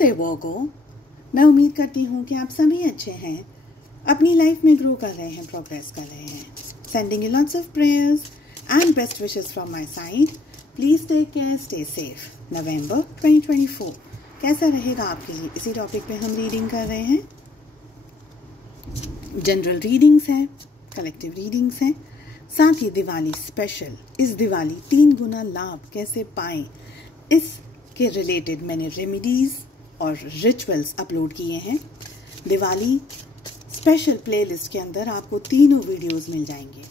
नमस्ते वर्गो। मैं उम्मीद करती हूँ कि आप सभी अच्छे हैं, अपनी लाइफ में ग्रो कर रहे हैं, प्रोग्रेस कर रहे हैं। Sending you lots of prayers and best wishes from my side. Please take care, stay safe. November 2024 कैसा रहेगा आपके लिए, इसी टॉपिक पे हम रीडिंग कर रहे हैं। जनरल रीडिंग्स हैं, कलेक्टिव रीडिंग्स हैं, साथ ही दिवाली स्पेशल। इस दिवाली 3 गुना लाभ कैसे पाएं, इसके रिलेटेड मैंने रेमेडीज और रिचुअल्स अपलोड किए हैं। दिवाली स्पेशल प्लेलिस्ट के अंदर आपको तीनों वीडियोस मिल जाएंगे।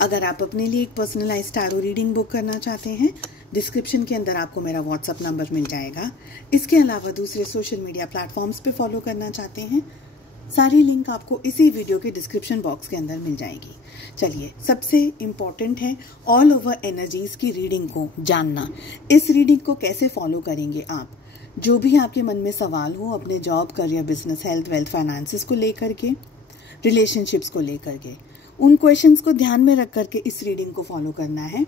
अगर आप अपने लिए एक पर्सनलाइज्ड टैरो रीडिंग बुक करना चाहते हैं, डिस्क्रिप्शन के अंदर आपको मेरा व्हाट्सएप नंबर मिल जाएगा। इसके अलावा दूसरे सोशल मीडिया प्लेटफॉर्म्स पे फॉलो करना चाहते हैं, सारी लिंक आपको इसी वीडियो के डिस्क्रिप्शन बॉक्स के अंदर मिल जाएगी। चलिए, सबसे इम्पॉर्टेंट है ऑल ओवर एनर्जीज की रीडिंग को जानना। इस रीडिंग को कैसे फॉलो करेंगे आप, जो भी आपके मन में सवाल हो अपने job, career, business, health, wealth, finances को लेकर के, रिलेशनशिप्स को लेकर के, उन क्वेश्चंस को ध्यान में रख करके इस रीडिंग को फॉलो करना है।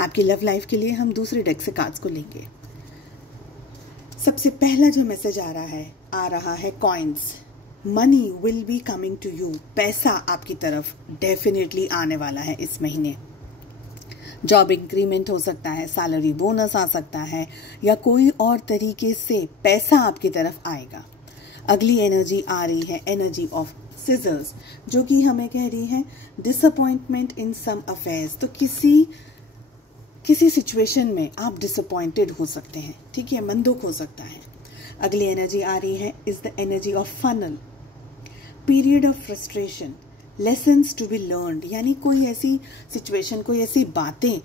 आपकी लव लाइफ के लिए हम दूसरे डेक से कार्ड्स को लेंगे। सबसे पहला जो मैसेज आ रहा है coins. Money will be coming to you. पैसा आपकी तरफ डेफिनेटली आने वाला है इस महीने। जॉब इंक्रीमेंट हो सकता है, सैलरी बोनस आ सकता है, या कोई और तरीके से पैसा आपकी तरफ आएगा। अगली एनर्जी आ रही है एनर्जी ऑफ सिजर्स, जो कि हमें कह रही है डिसअपॉइंटमेंट इन सम अफेयर्स। तो किसी सिचुएशन में आप डिसअपॉइंटेड हो सकते हैं, ठीक है, मन दुख हो सकता है। अगली एनर्जी आ रही है is the energy of funnel, period of frustration, lessons to be learned. यानी कोई ऐसी सिचुएशन, कोई ऐसी बातें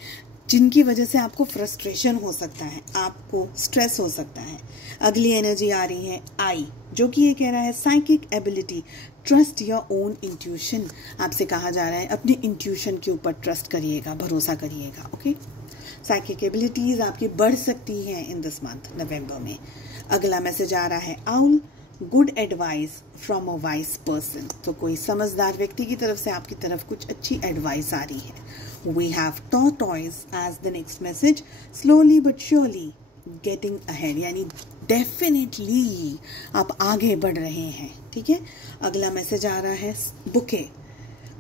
जिनकी वजह से आपको फ्रस्ट्रेशन हो सकता है, आपको स्ट्रेस हो सकता है। अगली एनर्जी आ रही है आई, जो कि ये कह रहा है psychic ability, trust your own intuition. आपसे कहा जा रहा है अपनी इंट्यूशन के ऊपर ट्रस्ट करिएगा, भरोसा करिएगा। ओके, साइकिक एबिलिटीज आपकी बढ़ सकती हैं इन दिस मंथ नवंबर में। अगला मैसेज आ रहा है owl, good advice from a wise person. तो कोई समझदार व्यक्ति की तरफ से आपकी तरफ कुछ अच्छी एडवाइस आ रही है। We have tortoise as the next message, slowly but surely getting ahead, यानी डेफिनेटली आप आगे बढ़ रहे हैं, ठीक है। अगला मैसेज आ रहा है bouquet,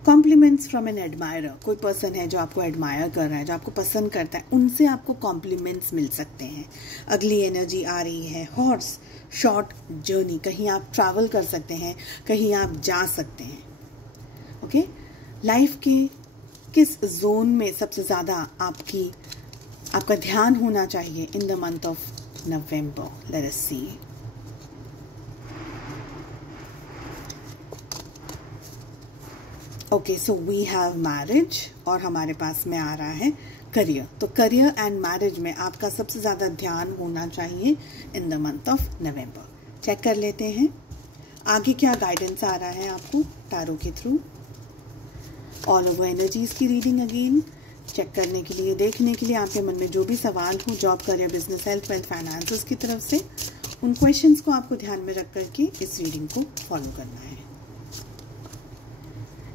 compliments from an admirer. कोई पर्सन है जो आपको एडमायर कर रहा है, जो आपको पसंद करता है, उनसे आपको कॉम्प्लीमेंट्स मिल सकते हैं। अगली एनर्जी आ रही है हॉर्स, शॉर्ट जर्नी। कहीं आप ट्रैवल कर सकते हैं, कहीं आप जा सकते हैं। ओके, लाइफ के किस जोन में सबसे ज़्यादा आपका ध्यान होना चाहिए in the month of November? Let us see. Okay, so we have marriage, और हमारे पास में आ रहा है करियर। तो करियर एंड मैरिज में आपका सबसे ज़्यादा ध्यान होना चाहिए in the month of November. Check कर लेते हैं आगे क्या गाइडेंस आ रहा है आपको टैरो के थ्रू। ऑल ओवर एनर्जीज की रीडिंग अगेन चेक करने के लिए, देखने के लिए, आपके मन में जो भी सवाल हो job, career, business, health, wealth, finances की तरफ से, उन क्वेश्चंस को आपको ध्यान में रख करके इस रीडिंग को फॉलो करना है।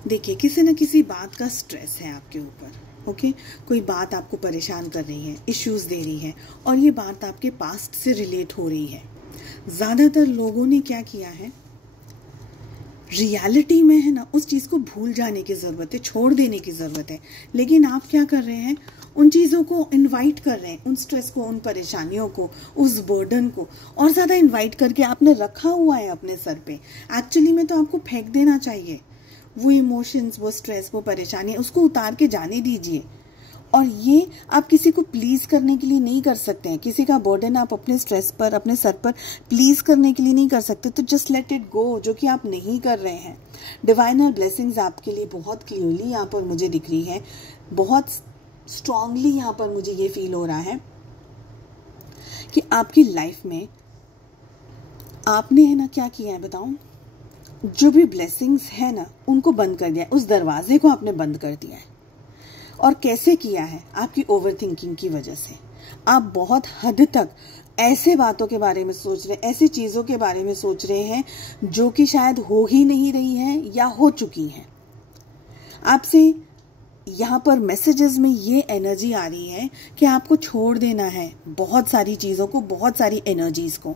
देखिए, किसी न किसी बात का स्ट्रेस है आपके ऊपर। ओके, कोई बात आपको परेशान कर रही है, इश्यूज दे रही है, और ये बात आपके पास्ट से रिलेट हो रही है। ज़्यादातर लोगों ने क्या किया है, रियलिटी में है ना, उस चीज़ को भूल जाने की ज़रूरत है, छोड़ देने की ज़रूरत है। लेकिन आप क्या कर रहे हैं, उन चीज़ों को इनवाइट कर रहे हैं, उन स्ट्रेस को, उन परेशानियों को, उस बर्डन को और ज़्यादा इनवाइट करके आपने रखा हुआ है अपने सर पे। एक्चुअली में तो आपको फेंक देना चाहिए वो इमोशंस, वो स्ट्रेस, वो परेशानी, उसको उतार के जाने दीजिए। और ये आप किसी को प्लीज करने के लिए नहीं कर सकते हैं। किसी का बर्डन आप अपने स्ट्रेस पर, अपने सर पर प्लीज करने के लिए नहीं कर सकते। तो जस्ट लेट इट गो, जो कि आप नहीं कर रहे हैं। डिवाइनल ब्लेसिंग्स आपके लिए बहुत क्लियरली यहाँ पर मुझे दिख रही है, बहुत स्ट्रांगली यहाँ पर मुझे ये फील हो रहा है कि आपकी लाइफ में आपने है ना क्या किया है बताऊं, जो भी ब्लेसिंग्स है ना उनको बंद कर दिया है, उस दरवाजे को आपने बंद कर दिया है। और कैसे किया है? आपकी ओवर थिंकिंग की वजह से। आप बहुत हद तक ऐसे बातों के बारे में सोच रहे हैं, ऐसी चीज़ों के बारे में सोच रहे हैं जो कि शायद हो ही नहीं रही हैं या हो चुकी हैं। आपसे यहाँ पर मैसेजेस में ये एनर्जी आ रही है कि आपको छोड़ देना है बहुत सारी चीज़ों को, बहुत सारी एनर्जीज को।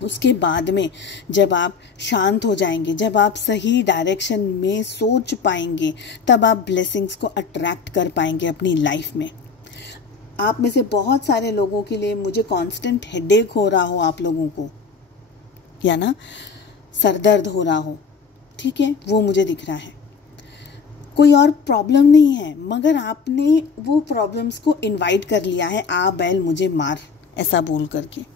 उसके बाद में जब आप शांत हो जाएंगे, जब आप सही डायरेक्शन में सोच पाएंगे, तब आप ब्लेसिंग्स को अट्रैक्ट कर पाएंगे अपनी लाइफ में। आप में से बहुत सारे लोगों के लिए मुझे कांस्टेंट हेडेक हो रहा हो, आप लोगों को, या ना सरदर्द हो रहा हो, ठीक है, वो मुझे दिख रहा है। कोई और प्रॉब्लम नहीं है, मगर आपने वो प्रॉब्लम्स को इनवाइट कर लिया है, आ बैल मुझे मार, ऐसा बोल करके।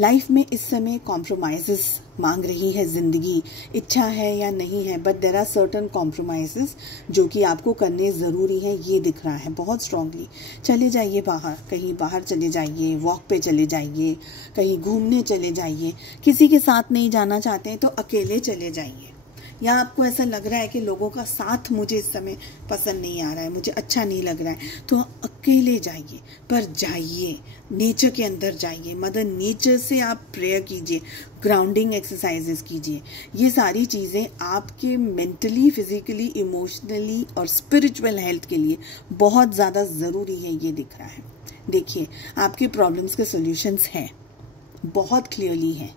लाइफ में इस समय कॉम्प्रोमाइजेस मांग रही है जिंदगी, इच्छा है या नहीं है, but there are certain compromises जो कि आपको करने ज़रूरी है, ये दिख रहा है बहुत स्ट्रांगली। चले जाइए बाहर, कहीं बाहर चले जाइए, वॉक पे चले जाइए, कहीं घूमने चले जाइए। किसी के साथ नहीं जाना चाहते हैं तो अकेले चले जाइए। या आपको ऐसा लग रहा है कि लोगों का साथ मुझे इस समय पसंद नहीं आ रहा है, मुझे अच्छा नहीं लग रहा है, तो अकेले जाइए, पर जाइए, नेचर के अंदर जाइए, मदर नेचर से आप प्रेयर कीजिए, ग्राउंडिंग एक्सरसाइजेस कीजिए। ये सारी चीज़ें आपके मेंटली, फिजिकली, इमोशनली और स्पिरिचुअल हेल्थ के लिए बहुत ज़्यादा ज़रूरी है, ये दिख रहा है। देखिए, आपके प्रॉब्लम्स के सॉल्यूशंस हैं, बहुत क्लियरली हैं।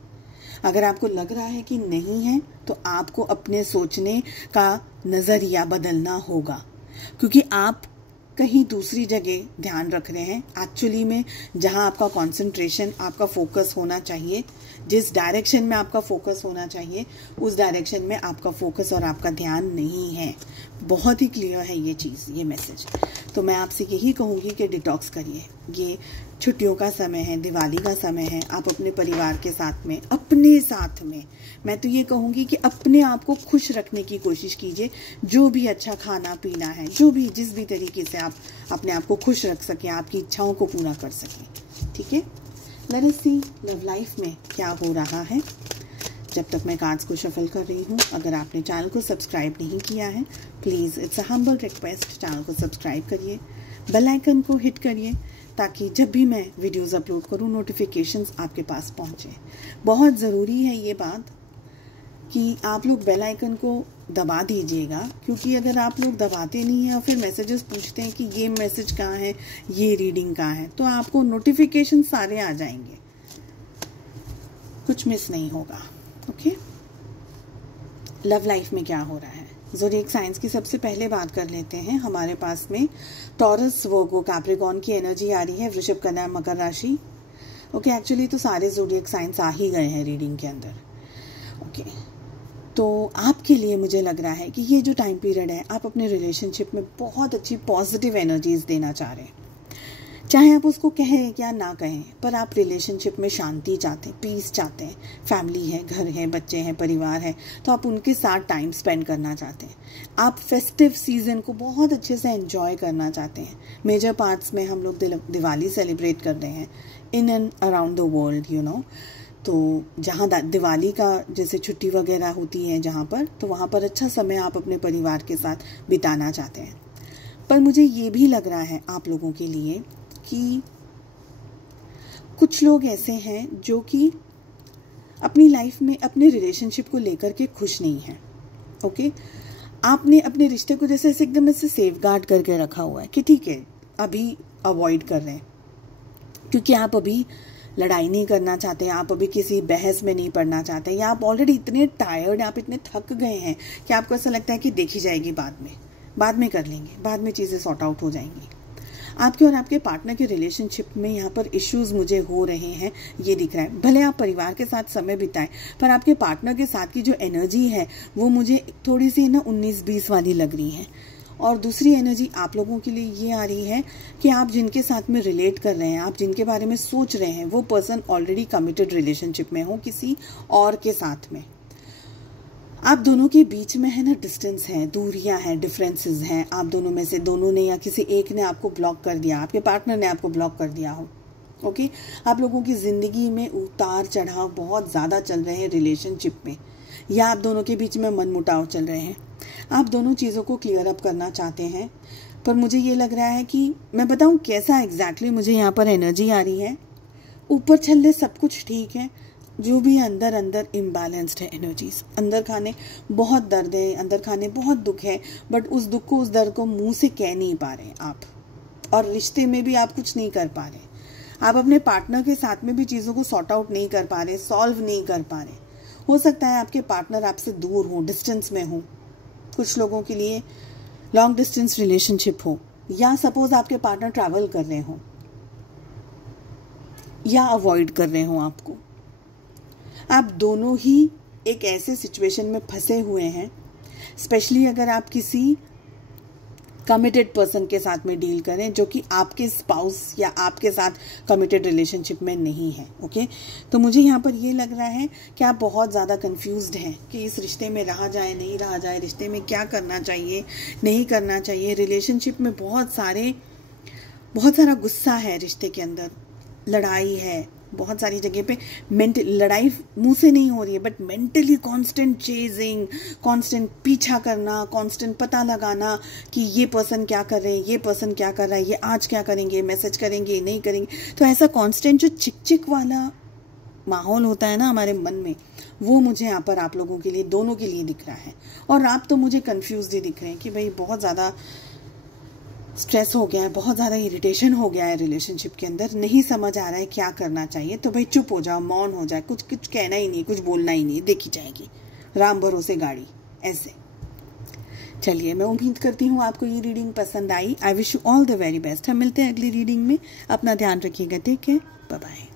अगर आपको लग रहा है कि नहीं है, तो आपको अपने सोचने का नज़रिया बदलना होगा, क्योंकि आप कहीं दूसरी जगह ध्यान रख रहे हैं। एक्चुअली में जहां आपका कंसंट्रेशन, आपका फोकस होना चाहिए, जिस डायरेक्शन में आपका फोकस होना चाहिए, उस डायरेक्शन में आपका फोकस और आपका ध्यान नहीं है। बहुत ही क्लियर है ये चीज़, ये मैसेज। तो मैं आपसे यही कहूँगी कि डिटॉक्स करिए। ये छुट्टियों का समय है, दिवाली का समय है, आप अपने परिवार के साथ में, अपने साथ में, मैं तो ये कहूँगी कि अपने आप को खुश रखने की कोशिश कीजिए। जो भी अच्छा खाना पीना है, जो भी जिस भी तरीके से आप अपने आप को खुश रख सकें, आपकी इच्छाओं को पूरा कर सकें, ठीक है। लेट अस सी लव लाइफ में क्या हो रहा है। जब तक मैं कार्ड्स को शफल कर रही हूँ, अगर आपने चैनल को सब्सक्राइब नहीं किया है, please it's a humble request, channel को सब्सक्राइब करिए, बेल आइकन को हिट करिए, ताकि जब भी मैं वीडियोस अपलोड करूँ नोटिफिकेशंस आपके पास पहुँचे। बहुत ज़रूरी है ये बात कि आप लोग बेल आइकन को दबा दीजिएगा, क्योंकि अगर आप लोग दबाते नहीं हैं और फिर मैसेजेस पूछते हैं कि ये मैसेज कहाँ है, ये रीडिंग कहाँ है, तो आपको नोटिफिकेशन सारे आ जाएंगे, कुछ मिस नहीं होगा। ओके, लव लाइफ में क्या हो रहा है, ज़ोडिएक साइंस की सबसे पहले बात कर लेते हैं। हमारे पास में टॉरस, वर्गो, कैप्रिकॉर्न की एनर्जी आ रही है, वृषभ, कन्या, मकर राशि। ओके, एक्चुअली तो सारे ज़ोडिएक साइंस आ ही गए हैं रीडिंग के अंदर। ओके, तो आपके लिए मुझे लग रहा है कि ये जो टाइम पीरियड है, आप अपने रिलेशनशिप में बहुत अच्छी पॉजिटिव एनर्जीज देना चाह रहे हैं। चाहे आप उसको कहें या ना कहें, पर आप रिलेशनशिप में शांति चाहते हैं, पीस चाहते हैं। फैमिली है, घर है, बच्चे हैं, परिवार है, तो आप उनके साथ टाइम स्पेंड करना चाहते हैं। आप फेस्टिव सीजन को बहुत अच्छे से एंजॉय करना चाहते हैं। मेजर पार्ट्स में हम लोग दिवाली सेलिब्रेट कर रहे हैं in and around the world, you know. तो जहाँ दिवाली का जैसे छुट्टी वगैरह होती है जहाँ पर, तो वहाँ पर अच्छा समय आप अपने परिवार के साथ बिताना चाहते हैं। पर मुझे ये भी लग रहा है आप लोगों के लिए कि कुछ लोग ऐसे हैं जो कि अपनी लाइफ में अपने रिलेशनशिप को लेकर के खुश नहीं हैं। ओके, आपने अपने रिश्ते को जैसे एकदम ऐसे सेफ गार्ड करके रखा हुआ है कि ठीक है, अभी अवॉइड कर रहे हैं, क्योंकि आप अभी लड़ाई नहीं करना चाहते, आप अभी किसी बहस में नहीं पड़ना चाहते, या आप ऑलरेडी इतने टायर्ड, आप इतने थक गए हैं कि आपको ऐसा लगता है कि देखी जाएगी, बाद में कर लेंगे, बाद में चीज़ें सॉर्ट आउट हो जाएंगी। आपके और आपके पार्टनर के रिलेशनशिप में यहाँ पर इश्यूज मुझे हो रहे हैं, ये दिख रहा है। भले आप परिवार के साथ समय बिताएं, पर आपके पार्टनर के साथ की जो एनर्जी है वो मुझे थोड़ी सी ना 19-20 वाली लग रही है। और दूसरी एनर्जी आप लोगों के लिए ये आ रही है कि आप जिनके साथ में रिलेट कर रहे हैं, आप जिनके बारे में सोच रहे हैं, वो पर्सन ऑलरेडी कमिटेड रिलेशनशिप में हो किसी और के साथ में। आप दोनों के बीच में है ना डिस्टेंस है, दूरियां हैं, डिफरेंसेस हैं। आप दोनों में से दोनों ने या किसी एक ने आपको ब्लॉक कर दिया, आपके पार्टनर ने आपको ब्लॉक कर दिया हो। ओके, आप लोगों की जिंदगी में उतार चढ़ाव बहुत ज़्यादा चल रहे हैं रिलेशनशिप में, या आप दोनों के बीच में मनमुटाव चल रहे हैं। आप दोनों चीज़ों को क्लियर अप करना चाहते हैं, पर मुझे ये लग रहा है कि मैं बताऊं कैसा एग्जैक्टली मुझे यहाँ पर एनर्जी आ रही है। ऊपर छल्ले सब कुछ ठीक है, जो भी अंदर अंदर इम्बैलेंस्ड है एनर्जीज, अंदर खाने बहुत दर्द है, अंदर खाने बहुत दुख है, बट उस दुख को, उस दर्द को मुंह से कह नहीं पा रहे आप, और रिश्ते में भी आप कुछ नहीं कर पा रहे, आप अपने पार्टनर के साथ में भी चीज़ों को सॉर्ट आउट नहीं कर पा रहे, सॉल्व नहीं कर पा रहे। हो सकता है आपके पार्टनर आपसे दूर हो, डिस्टेंस में हो, कुछ लोगों के लिए लॉन्ग डिस्टेंस रिलेशनशिप हो, या सपोज आपके पार्टनर ट्रैवल कर रहे हो या अवॉइड कर रहे हो आपको। आप दोनों ही एक ऐसे सिचुएशन में फंसे हुए हैं, स्पेशली अगर आप किसी कमिटेड पर्सन के साथ में डील करें जो कि आपके स्पाउस या आपके साथ कमिटेड रिलेशनशिप में नहीं है। ओके, तो मुझे यहाँ पर ये लग रहा है कि आप बहुत ज़्यादा कंफ्यूज्ड हैं कि इस रिश्ते में रहा जाए नहीं रहा जाए, रिश्ते में क्या करना चाहिए नहीं करना चाहिए। रिलेशनशिप में बहुत सारा गुस्सा है, रिश्ते के अंदर लड़ाई है, बहुत सारी जगह पे लड़ाई मुंह से नहीं हो रही है, but mentally constant chasing, constant पीछा करना, कांस्टेंट पता लगाना कि ये पर्सन क्या कर रहे हैं, ये पर्सन क्या कर रहा है, ये आज क्या करेंगे, मैसेज करेंगे नहीं करेंगे। तो ऐसा कांस्टेंट जो चिक वाला माहौल होता है ना हमारे मन में, वो मुझे यहाँ पर आप लोगों के लिए, दोनों के लिए दिख रहा है। और आप तो मुझे कंफ्यूज ही दिख रहे हैं कि भाई बहुत ज़्यादा स्ट्रेस हो गया है, बहुत ज़्यादा इरिटेशन हो गया है रिलेशनशिप के अंदर, नहीं समझ आ रहा है क्या करना चाहिए। तो भाई चुप हो जाओ, मौन हो जाए, कुछ कहना ही नहीं, कुछ बोलना ही नहीं, देखी जाएगी राम भरोसे गाड़ी, ऐसे। चलिए, मैं उम्मीद करती हूँ आपको ये रीडिंग पसंद आई। I wish you all the very best. हम मिलते हैं अगली रीडिंग में। अपना ध्यान रखिएगा। Take care, bye bye.